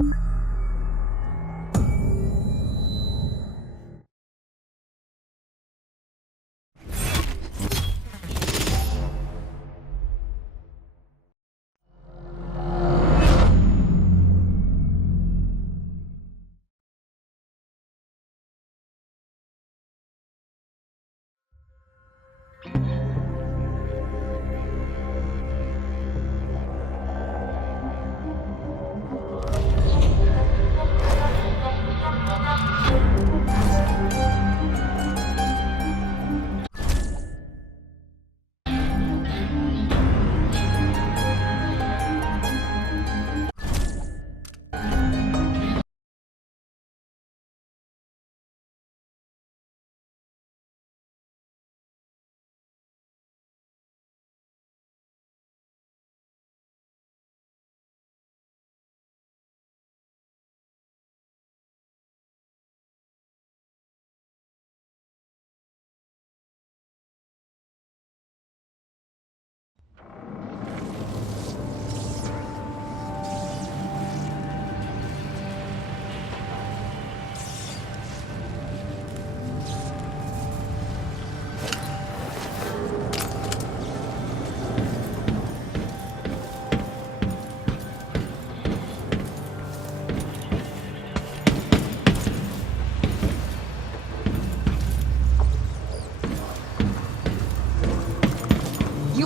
You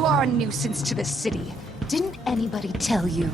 are a nuisance to the city. Didn't anybody tell you?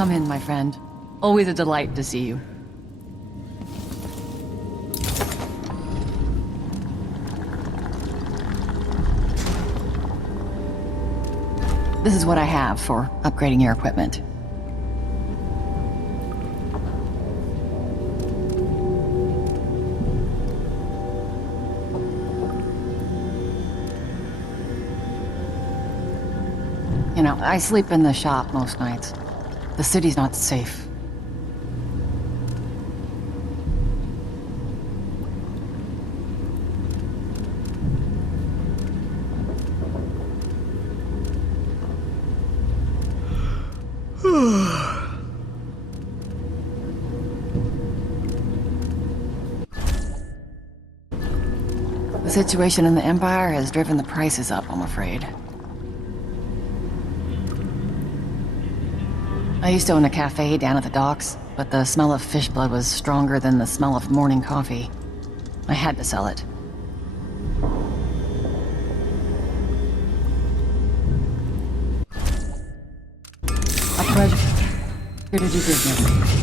Come in, my friend. Always a delight to see you. This is what I have for upgrading your equipment. You know, I sleep in the shop most nights. The city's not safe. The situation in the Empire has driven the prices up, I'm afraid. I used to own a cafe down at the docks, but the smell of fish blood was stronger than the smell of morning coffee. I had to sell it. A pleasure to do business.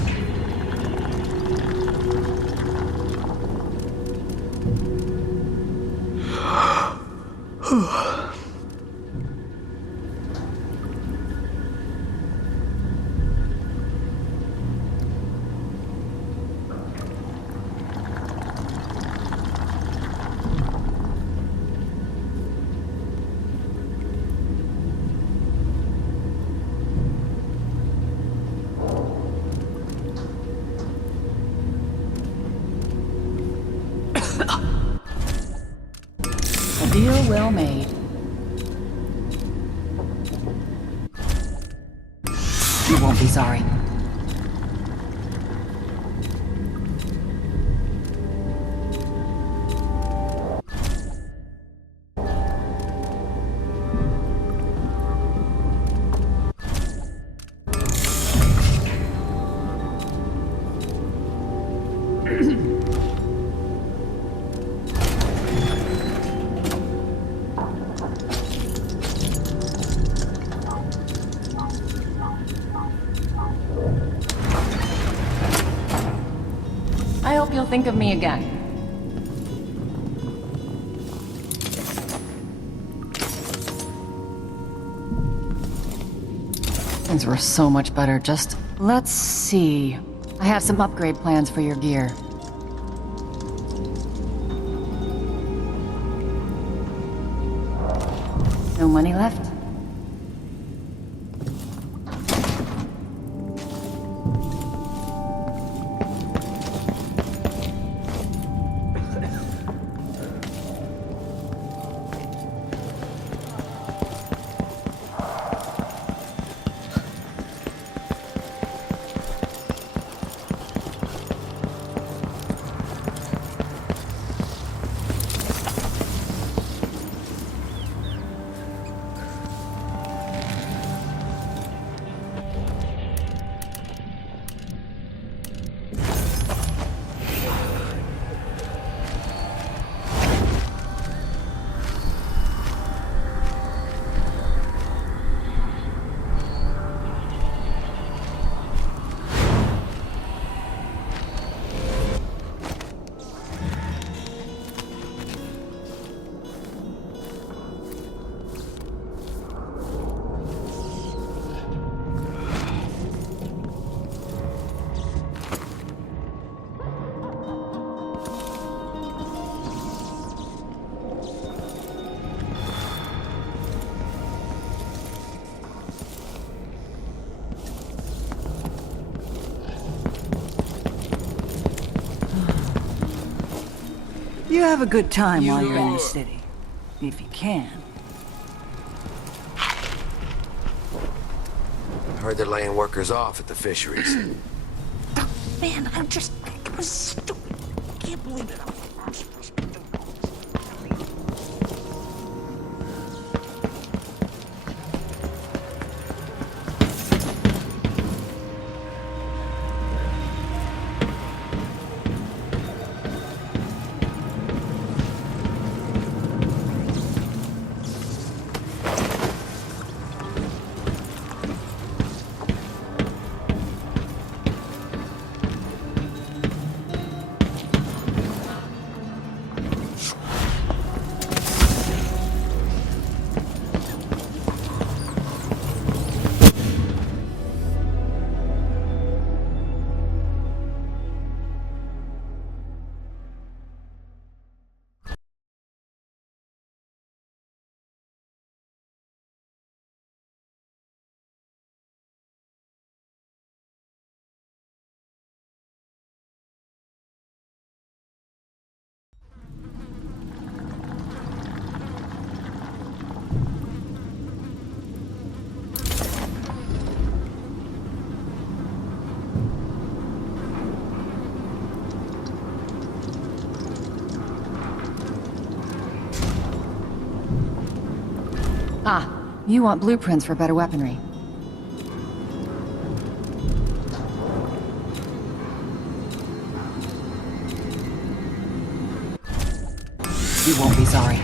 A deal well made. You won't be sorry. I hope you'll think of me again. Things were so much better, just... Let's see... I have some upgrade plans for your gear. No money left? You have a good time while you're in the city. If you can. I heard they're laying workers off at the fisheries. Man, it was stupid. I can't believe it. Ah, you want blueprints for better weaponry. You won't be sorry.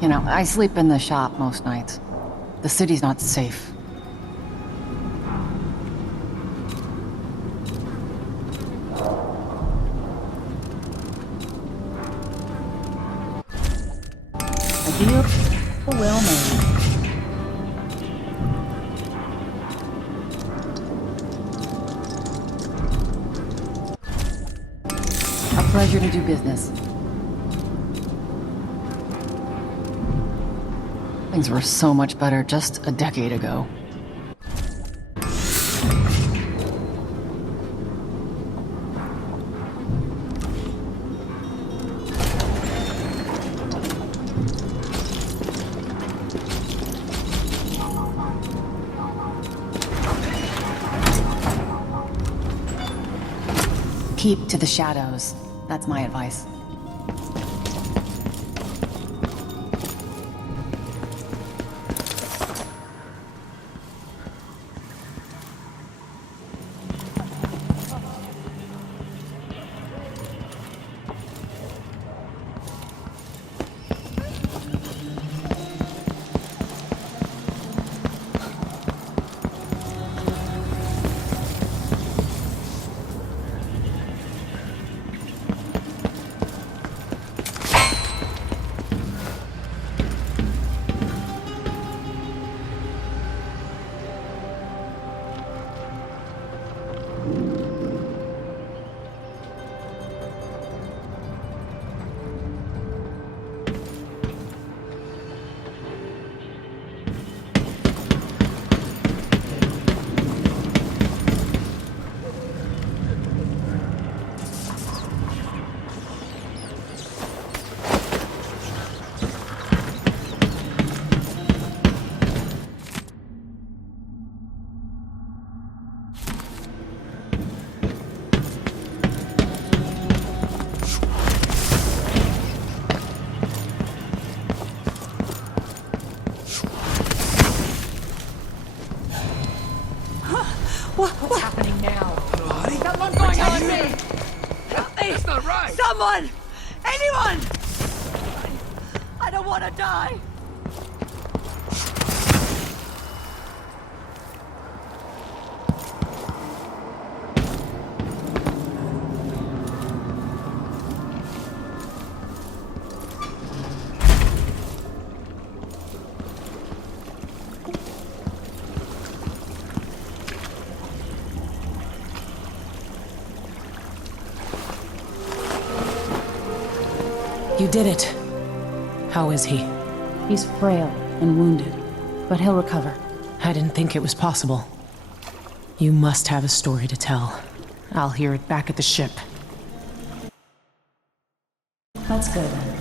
You know, I sleep in the shop most nights. The city's not safe. A deal well made. A pleasure to do business. Things were so much better just a decade ago. Keep to the shadows. That's my advice. What's happening now? Someone going on me! Help me! That's not right! Someone! Anyone! I don't want to die! You did it. How is he? He's frail and wounded, but he'll recover. I didn't think it was possible. You must have a story to tell. I'll hear it back at the ship. Let's go then.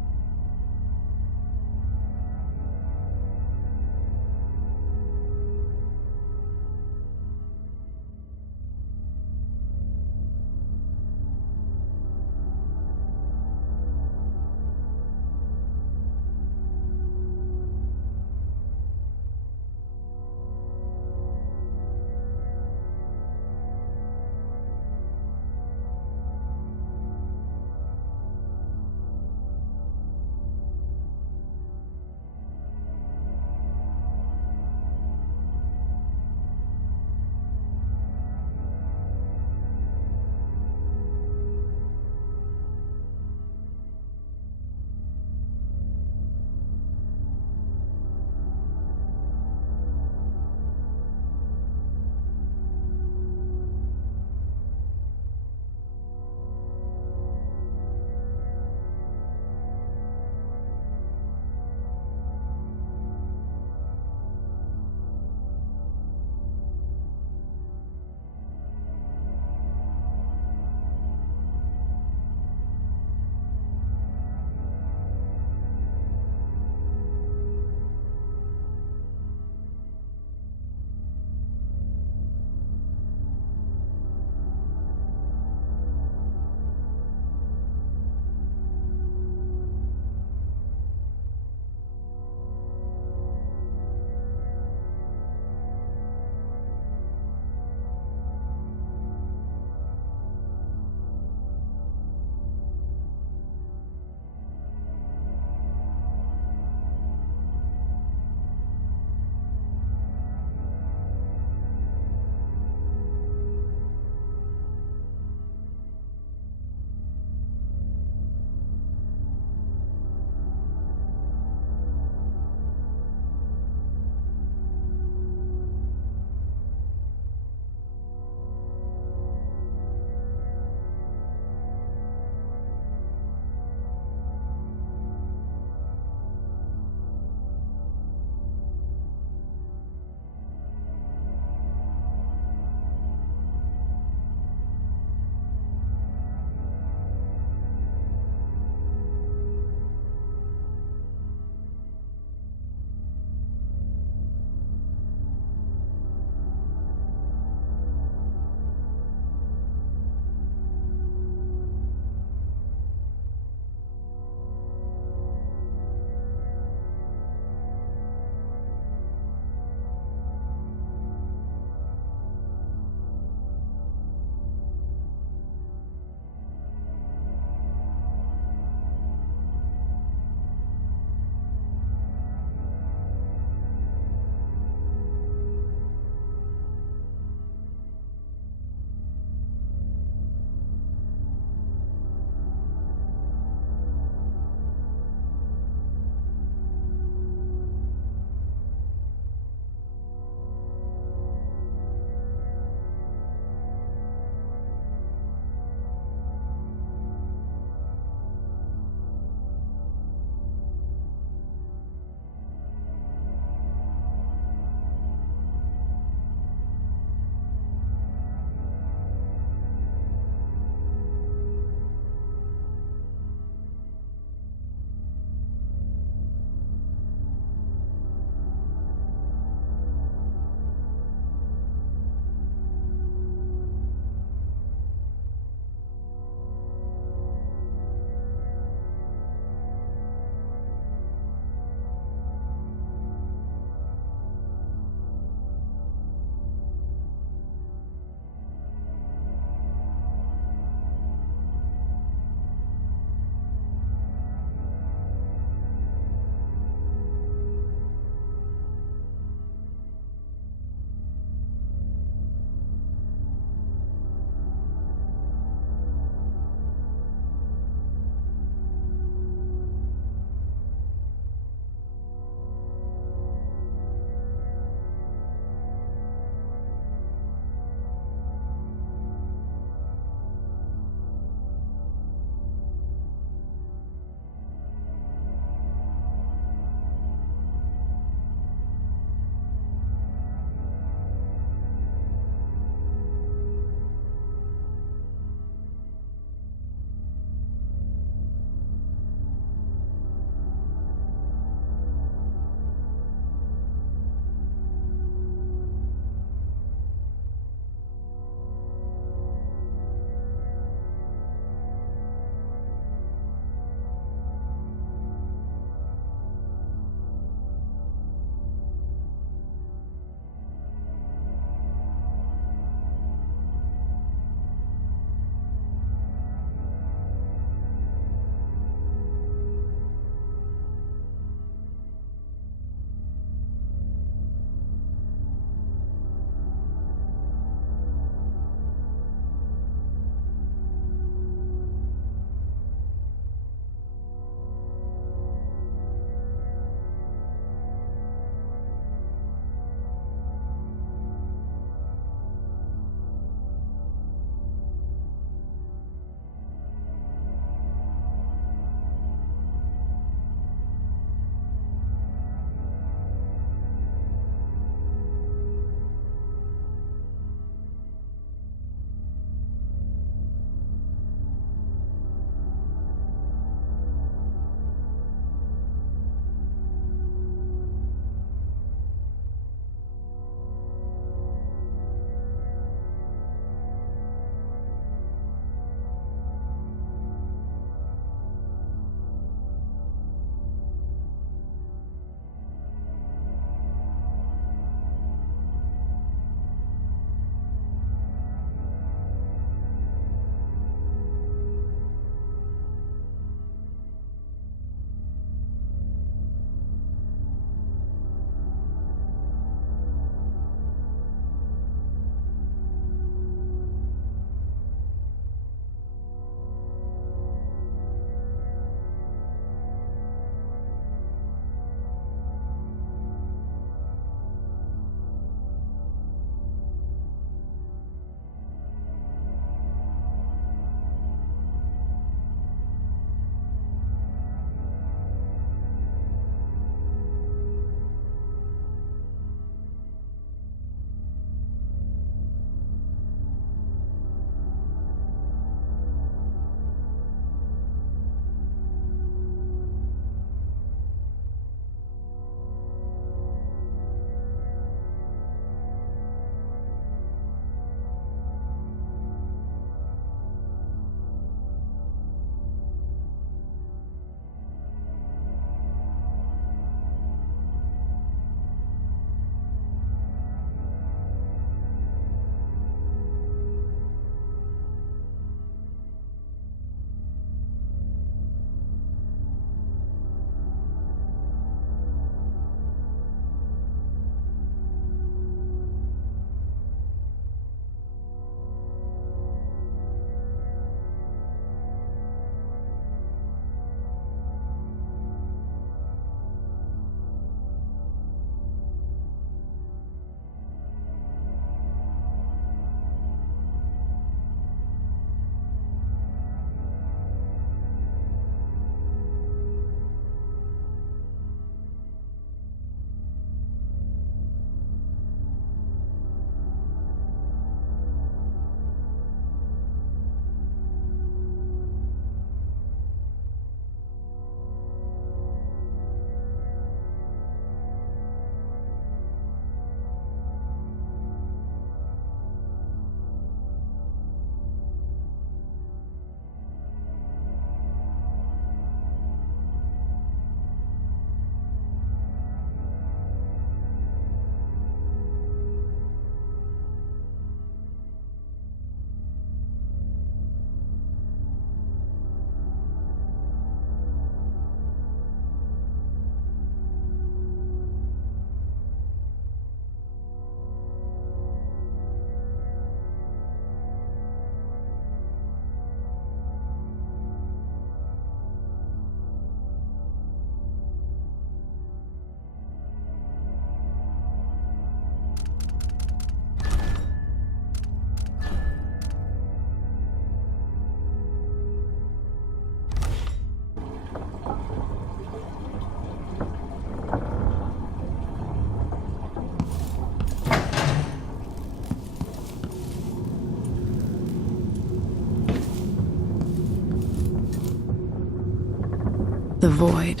The void,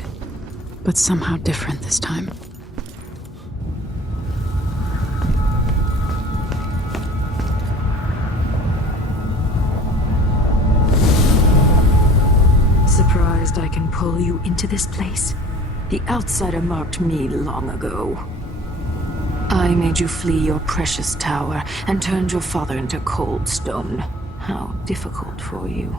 but somehow different this time. Surprised I can pull you into this place? The outsider marked me long ago. I made you flee your precious tower and turned your father into cold stone. How difficult for you.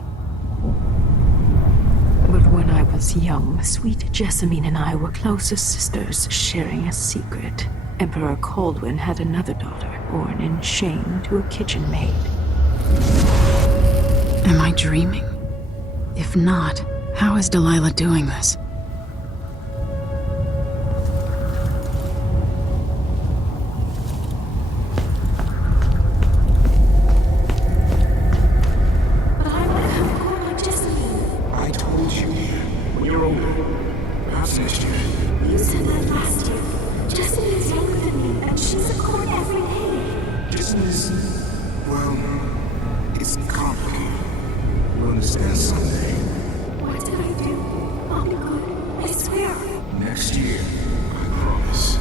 But when I was young, sweet Jessamine and I were close as sisters, sharing a secret. Emperor Kaldwin had another daughter, born in shame to a kitchen maid. Am I dreaming? If not, how is Delilah doing this? I told you when you're older. Perhaps next year. You said that last year. Jessamine is younger than me, and she's at court every day. Business, well, it's complicated. You'll understand someday. What did I do? I'll be good. I swear. Next year, I promise.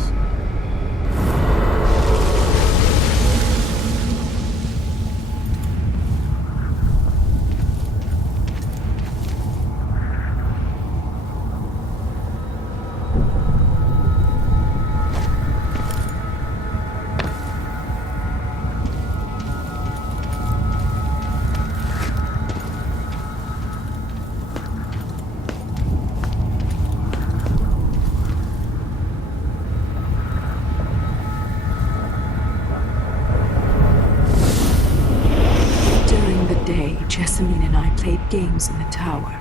Jessamine and I played games in the tower,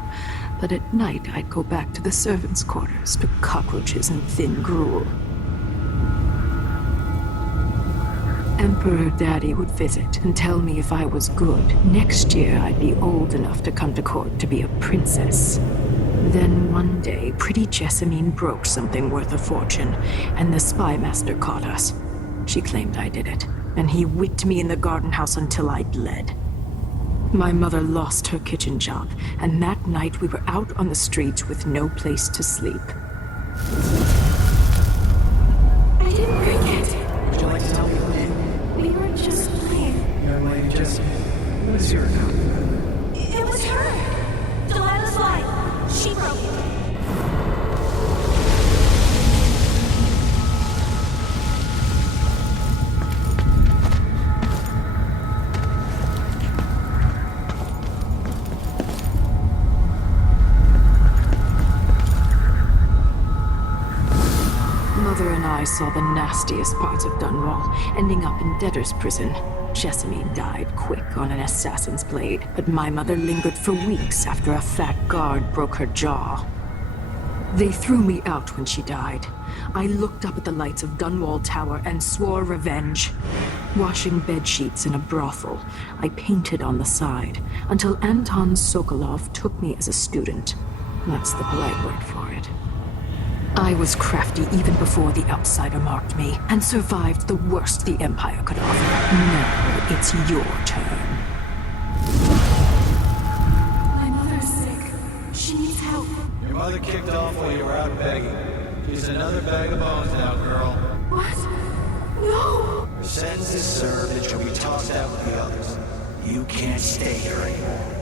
but at night I'd go back to the servants' quarters to cockroaches and thin gruel. Emperor Daddy would visit and tell me if I was good. Next year I'd be old enough to come to court to be a princess. Then one day, pretty Jessamine broke something worth a fortune, and the spy master caught us. She claimed I did it, and he whipped me in the garden house until I bled. My mother lost her kitchen job, and that night we were out on the streets with no place to sleep. I didn't break it. Would you like to tell me who did? We were just playing. Young lady Jessamine. What is your account? It was her. Delilah's lie. She broke it. Mother and I saw the nastiest parts of Dunwall, ending up in debtor's prison. Jessamine died quick on an assassin's blade, but my mother lingered for weeks after a fat guard broke her jaw. They threw me out when she died. I looked up at the lights of Dunwall Tower and swore revenge. Washing bed sheets in a brothel, I painted on the side, until Anton Sokolov took me as a student. That's the polite word for it. I was crafty even before the outsider marked me, and survived the worst the Empire could offer. Now it's your turn. My mother's sick. She needs help. Your mother kicked off while you were out begging. She's another bag of bones now, girl. What? No! Her sentence is served and she'll be tossed out with the others. You can't stay here anymore.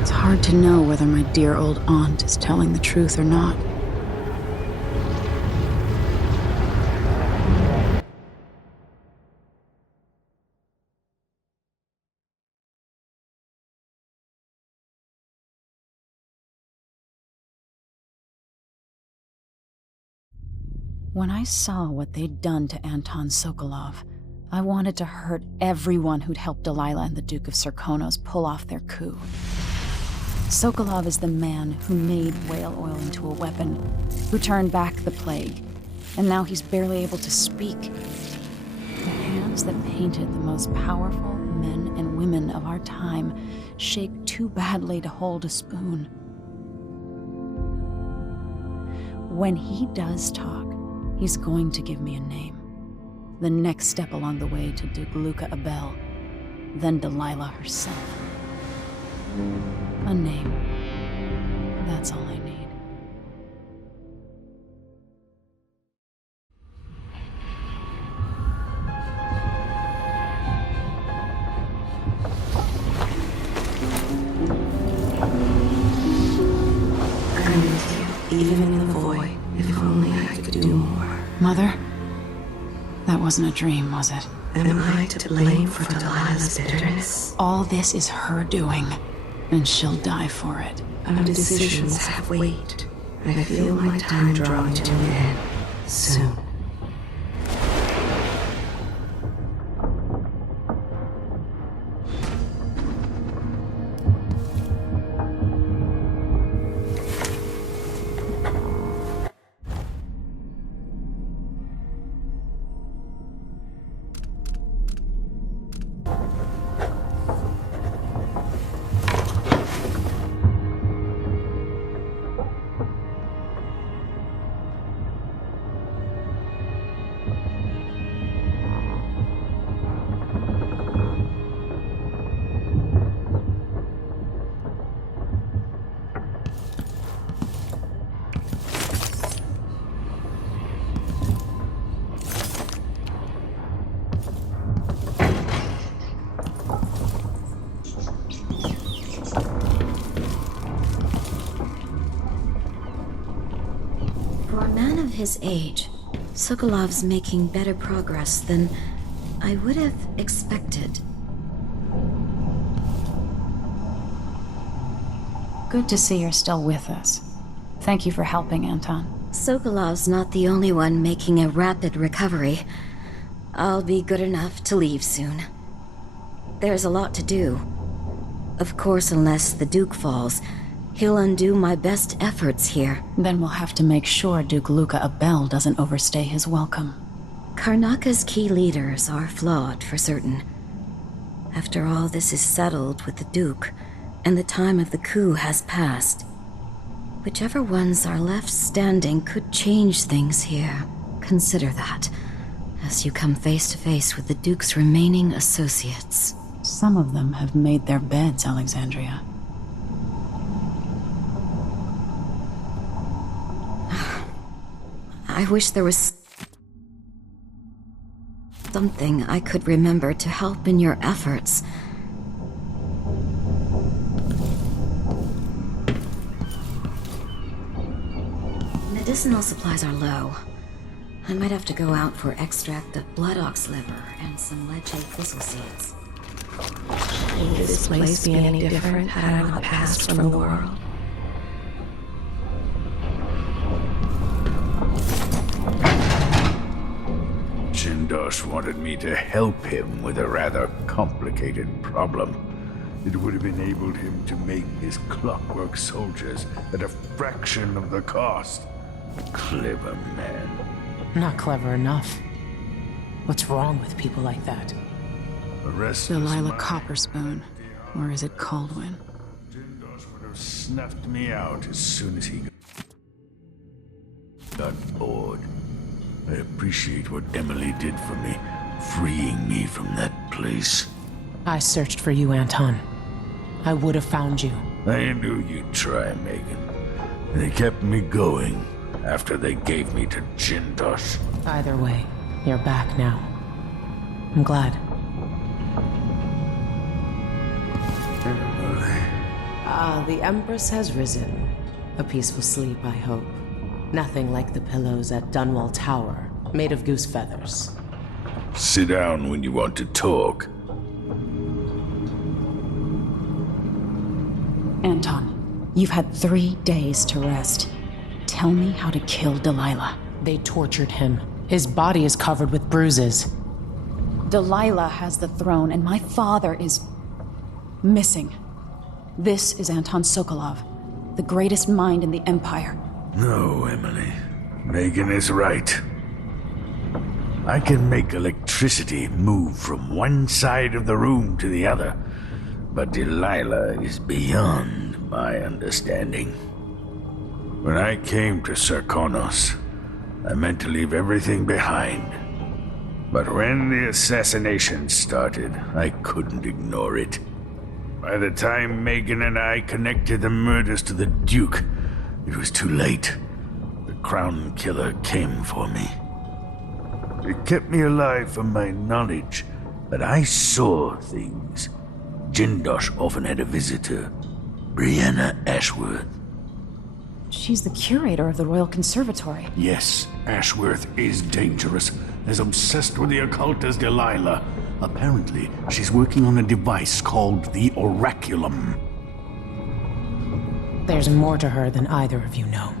It's hard to know whether my dear old aunt is telling the truth or not. When I saw what they'd done to Anton Sokolov, I wanted to hurt everyone who'd helped Delilah and the Duke of Serkonos pull off their coup. Sokolov is the man who made whale oil into a weapon, who turned back the plague, and now he's barely able to speak. The hands that painted the most powerful men and women of our time shake too badly to hold a spoon. When he does talk, he's going to give me a name. The next step along the way to Duke Luca Abel. then Delilah herself. A name. That's all I need. I'm with you, even in the void. If only I could do more. Mother? That wasn't a dream, was it? Am I to blame for Delilah's bitterness? All this is her doing, and she'll die for it. Our decisions have weight. I feel my time drawing to an end soon. For a man of his age, Sokolov's making better progress than I would have expected. Good to see you're still with us. Thank you for helping, Anton. Sokolov's not the only one making a rapid recovery. I'll be good enough to leave soon. There's a lot to do. Of course, unless the Duke falls, he'll undo my best efforts here. Then we'll have to make sure Duke Luca Abel doesn't overstay his welcome. Karnaka's key leaders are flawed, for certain. After all this is settled with the Duke, and the time of the coup has passed, whichever ones are left standing could change things here. Consider that, as you come face to face with the Duke's remaining associates. Some of them have made their beds, Alexandria. I wish there was something I could remember to help in your efforts. Medicinal supplies are low. I might have to go out for extract of blood ox liver and some leche thistle seeds. Would this place be any different had I not passed from the world? Jindosh wanted me to help him with a rather complicated problem. It would have enabled him to make his clockwork soldiers at a fraction of the cost. Clever man. Not clever enough. What's wrong with people like that? Delilah Copperspoon. Or is it Caldwin? Jindosh would have snuffed me out as soon as he got bored. I appreciate what Emily did for me, freeing me from that place. I searched for you, Anton. I would have found you. I knew you'd try, Megan. They kept me going after they gave me to Jindosh. Either way, you're back now. I'm glad. The Empress has risen. A peaceful sleep, I hope. Nothing like the pillows at Dunwall Tower, made of goose feathers. Sit down when you want to talk. Anton, you've had 3 days to rest. Tell me how to kill Delilah. They tortured him. His body is covered with bruises. Delilah has the throne, and my father is missing. This is Anton Sokolov, the greatest mind in the Empire. No, Emily. Megan is right. I can make electricity move from one side of the room to the other, but Delilah is beyond my understanding. When I came to Serkonos, I meant to leave everything behind. But when the assassination started, I couldn't ignore it. By the time Megan and I connected the murders to the Duke, it was too late. The Crown Killer came for me. It kept me alive from my knowledge, but I saw things. Jindosh often had a visitor, Brianna Ashworth. She's the curator of the Royal Conservatory. Yes, Ashworth is dangerous, as obsessed with the occult as Delilah. Apparently, she's working on a device called the Oraculum. There's more to her than either of you know.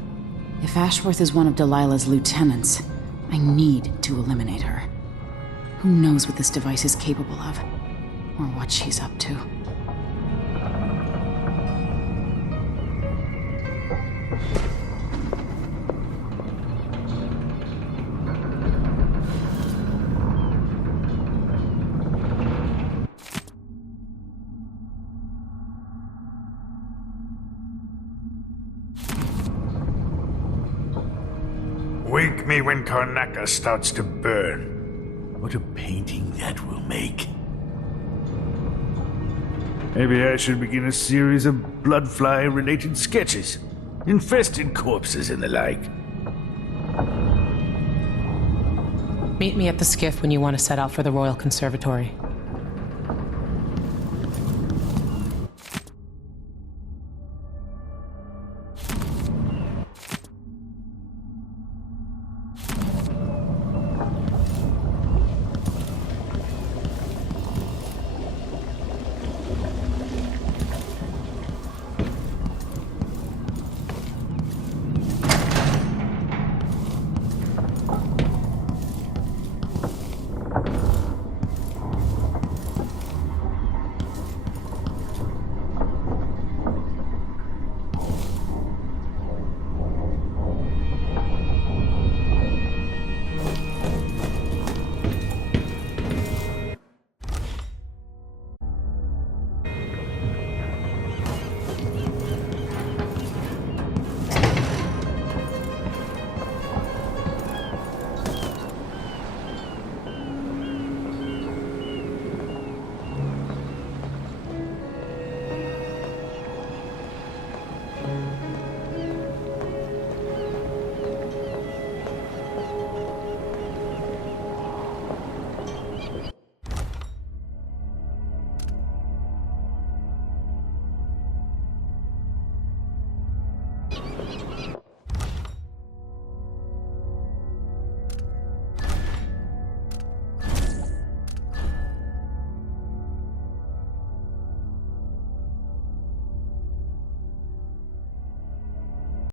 If Ashworth is one of Delilah's lieutenants, I need to eliminate her. Who knows what this device is capable of, or what she's up to. Wake me when Karnaca starts to burn. What a painting that will make. Maybe I should begin a series of bloodfly-related sketches. Infested corpses and the like. Meet me at the skiff when you want to set out for the Royal Conservatory.